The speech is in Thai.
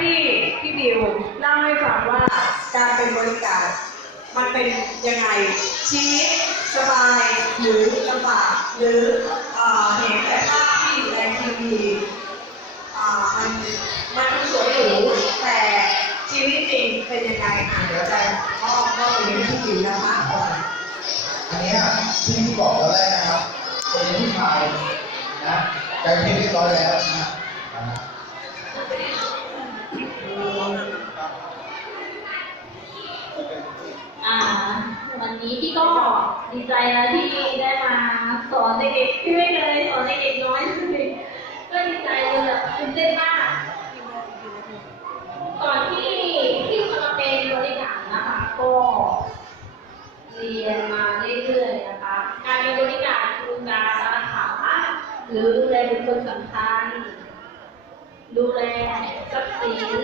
ที่พี่บิวเล่าให้ฟังว่าการเป็นบริการมันเป็นยังไงชีวิตสบายหรือลำบากหรือเอ่อเห็นแต่ภาพที่อยู่ในทีวีมันมันสวยหรูแต่ชีวิตจริงเป็นยังไงอะเดี๋ยวจะพ่อก็ไปเรียนพี่บิวนะคะก่อนอันเนี้ยที่พี่บอกตอนแรกนะครับเป็นผู้ชายนะใจเพียงเรียบร้อยแล้วนะ นี้พี่ก็ดีใจนะที่ได้มาสอนเด็กๆที่ไม่เคยสอนเด็กๆน้อยเลยก็ดีใจเลยแบบตื่นเต้นมากก่อนที่ที่จะมาเป็นบริการนะคะก็เรียนมาเรื่อยๆนะคะ การเป็นบริการคือการอาสาหรือดูแลบุคคลสำคัญ ดูแลทรัพย์สิน